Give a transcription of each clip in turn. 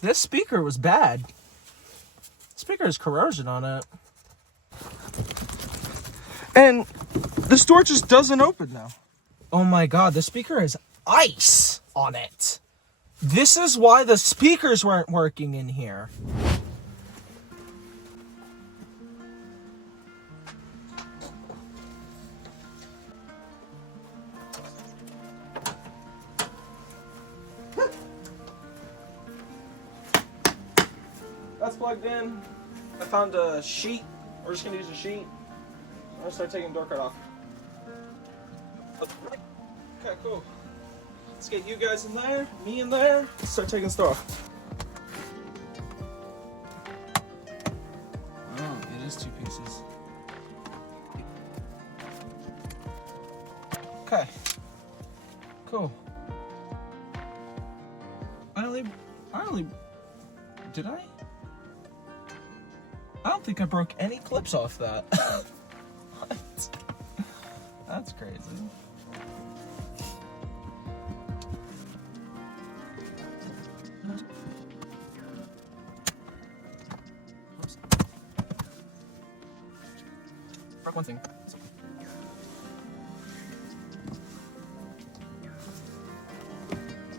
This speaker was bad. Speaker has corrosion on it. And this door just doesn't open now. Oh my god, the speaker has ice on it. This is why the speakers weren't working in here. That's plugged in. I found a sheet. We're just gonna use a sheet. I'm gonna start taking the door card off. Okay, cool. Let's get you guys in there, me in there, let's start taking stuff off. Oh, it is 2 pieces. Okay. Cool. I only, did I? I don't think I broke any clips off that. What? That's crazy. Broke one thing. I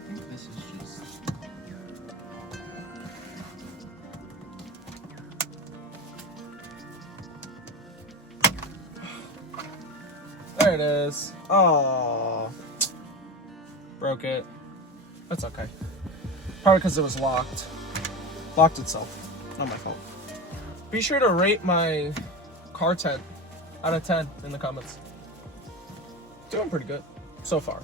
think this is just... There it is. Oh, broke it. That's okay. Probably because it was locked. Locked itself. Not my fault. Be sure to rate my car tent out of 10 in the comments. Doing pretty good so far.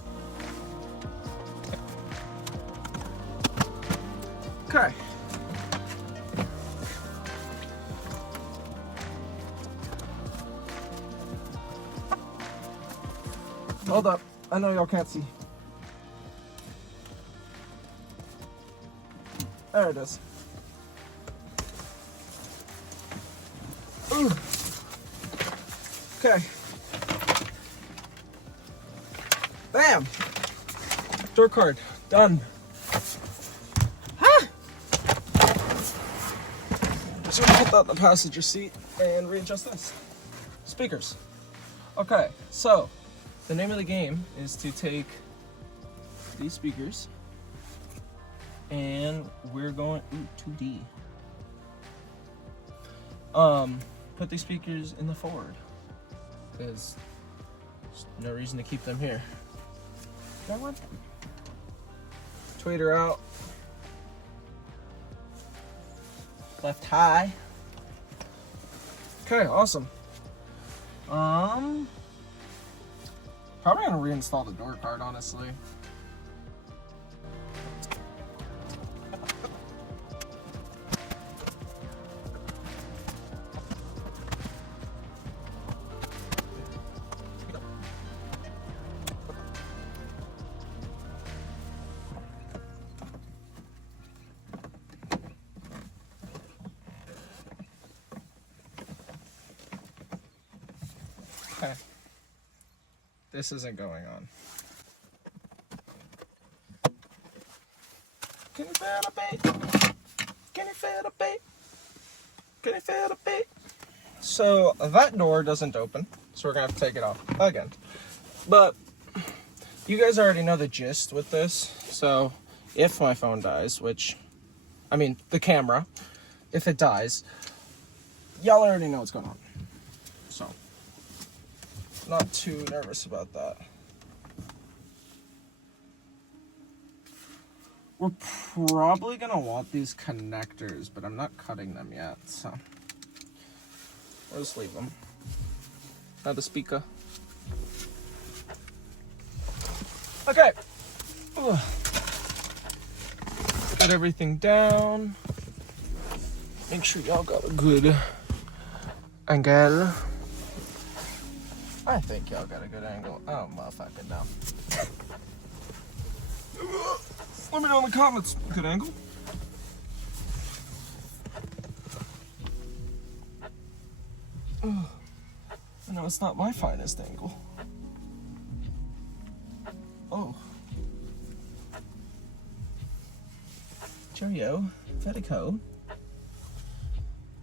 Okay. Hold up. I know y'all can't see. There it is. Ooh. Okay. Bam! Door card. Done. Huh? So we're gonna put that in the passenger seat and readjust this. Speakers. Okay, so the name of the game is to take these speakers and we're going 2D. Put these speakers in the forward because there's no reason to keep them here. I want them. Tweeter out. Left high. Okay, awesome. Probably gonna reinstall the door card, honestly. Okay. This isn't going on. Can you feel the beat? Can you feel the beat? Can you feel the beat? So that door doesn't open, so we're gonna have to take it off again. But you guys already know the gist with this. So if my phone dies, which, I mean the camera, if it dies, y'all already know what's going on. So not too nervous about that. We're probably gonna want these connectors, but I'm not cutting them yet, so we'll just leave them. Now the speaker. Okay. Ugh. Get everything down. Make sure y'all got a good angle. I think y'all got a good angle. Oh, motherfucker, no. Let me know in the comments. Good angle. I know it's not my finest angle. Oh. Cheerio. Fedico.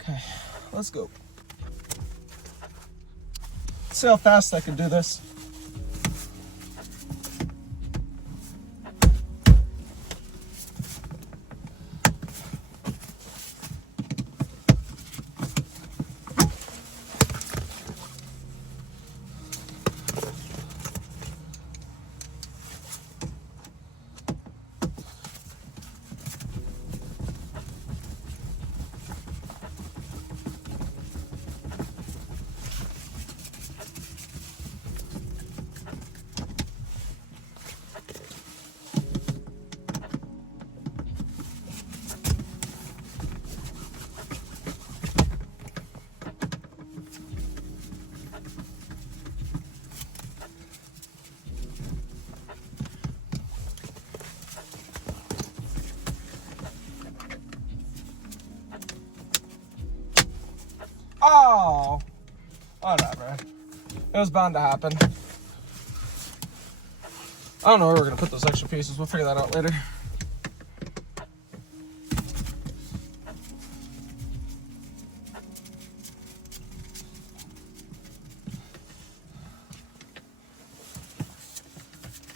Okay, let's go. Let's see how fast I can do this. Oh, whatever. It was bound to happen. I don't know where we're gonna put those extra pieces. We'll figure that out later.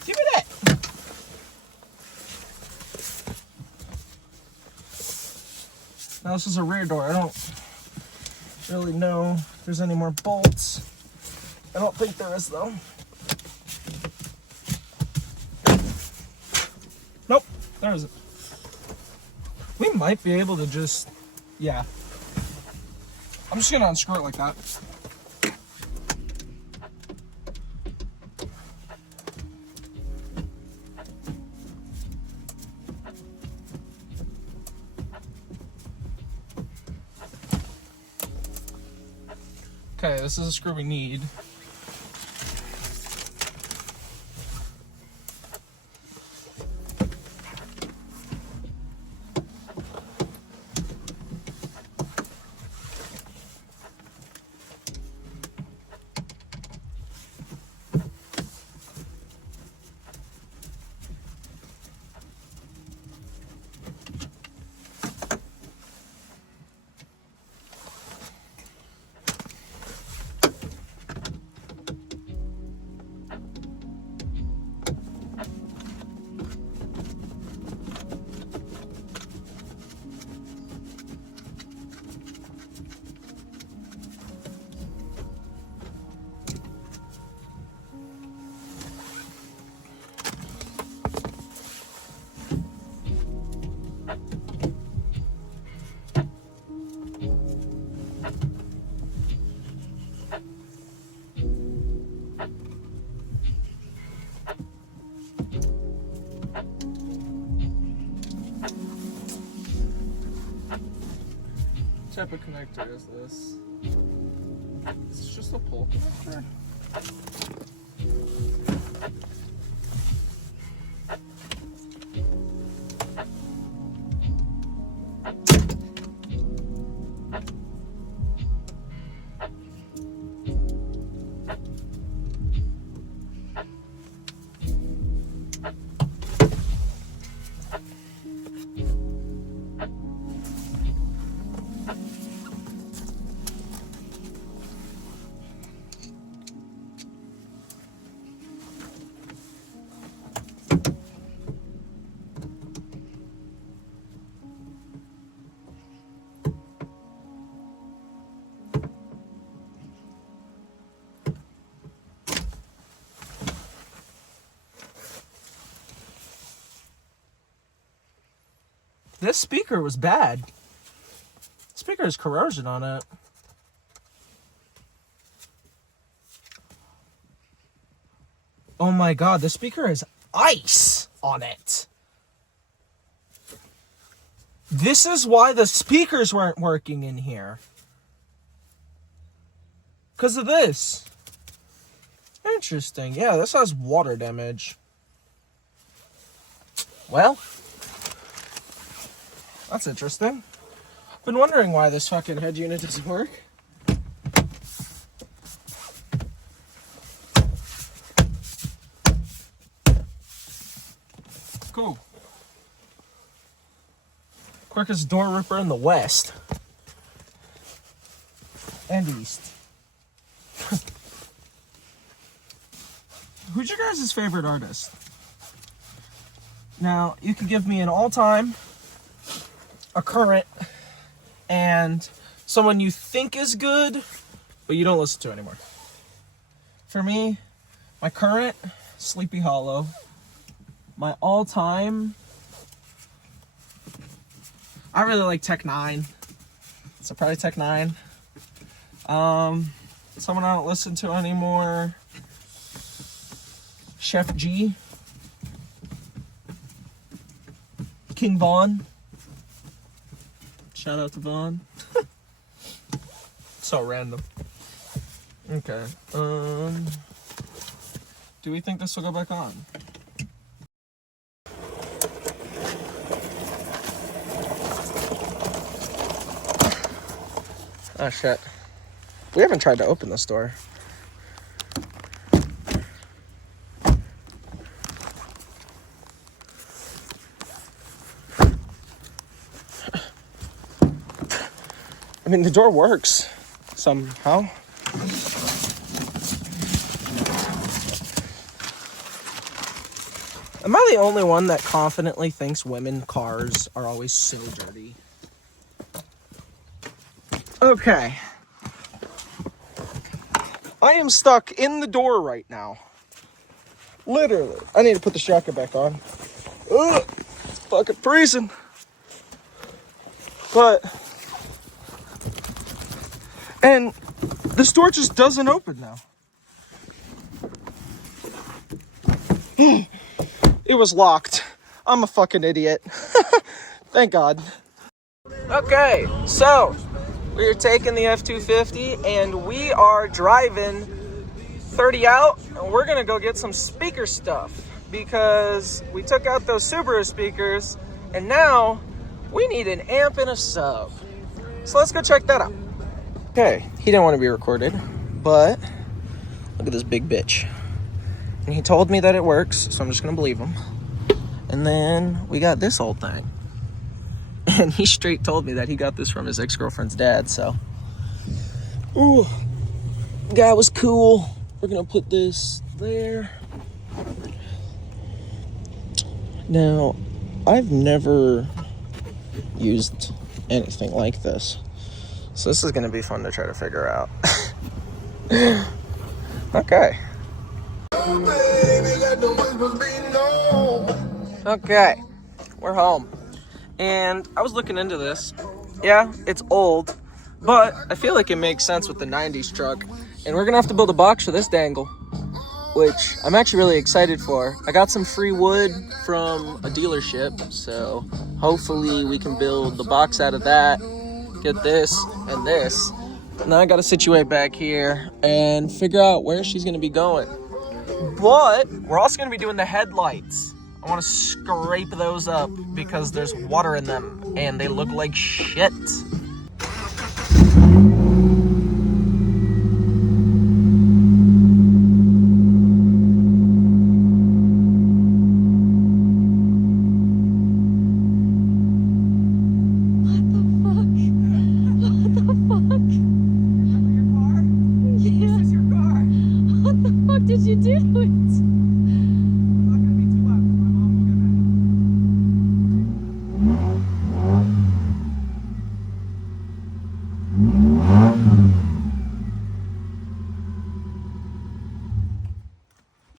Give me that. Now this is a rear door. I don't really know if there's any more bolts. I don't think there is though. Nope, there isn't. We might be able to just, yeah. I'm just gonna unscrew it like that. Okay, this is a screw we need. What type of connector is this? It's just a pull connector. This speaker was bad. The speaker has corrosion on it. Oh my god, the speaker has ice on it. This is why the speakers weren't working in here. Because of this. Interesting. Yeah, this has water damage. Well, that's interesting. I've been wondering why this fucking head unit doesn't work. Cool. Quickest door ripper in the West. And East. Who's your guys' favorite artist? Now, you can give me an all-time, a current, and someone you think is good, but you don't listen to anymore. For me, my current, Sleepy Hollow. My all-time, I really like Tech 9. So probably Tech 9. Someone I don't listen to anymore, Chef G. King Von. Shout out to Von. So random. Okay. Do we think this will go back on? Oh shit. We haven't tried to open this door. I mean, the door works somehow. Am I the only one that confidently thinks women cars are always so dirty? Okay. I am stuck in the door right now. Literally. I need to put the jacket back on. Ugh, it's fucking freezing. But... and this door just doesn't open now. It was locked. I'm a fucking idiot. Thank God. Okay, so we are taking the F-250 and we are driving 30 out and we're gonna go get some speaker stuff because we took out those Subaru speakers and now we need an amp and a sub. So let's go check that out. Okay, he didn't want to be recorded, but look at this big bitch. And he told me that it works, so I'm just gonna believe him. And then we got this old thing. And he straight told me that he got this from his ex-girlfriend's dad, so. Ooh, guy was cool. We're gonna put this there. Now, I've never used anything like this. So this is gonna be fun to try to figure out. Okay. Okay, we're home. And I was looking into this. Yeah, it's old, but I feel like it makes sense with the 90s truck. And we're gonna have to build a box for this dangle, which I'm actually really excited for. I got some free wood from a dealership, so hopefully we can build the box out of that, get this and this. Now I gotta situate back here and figure out where she's gonna be going. But we're also gonna be doing the headlights. I want to scrape those up because there's water in them and they look like shit.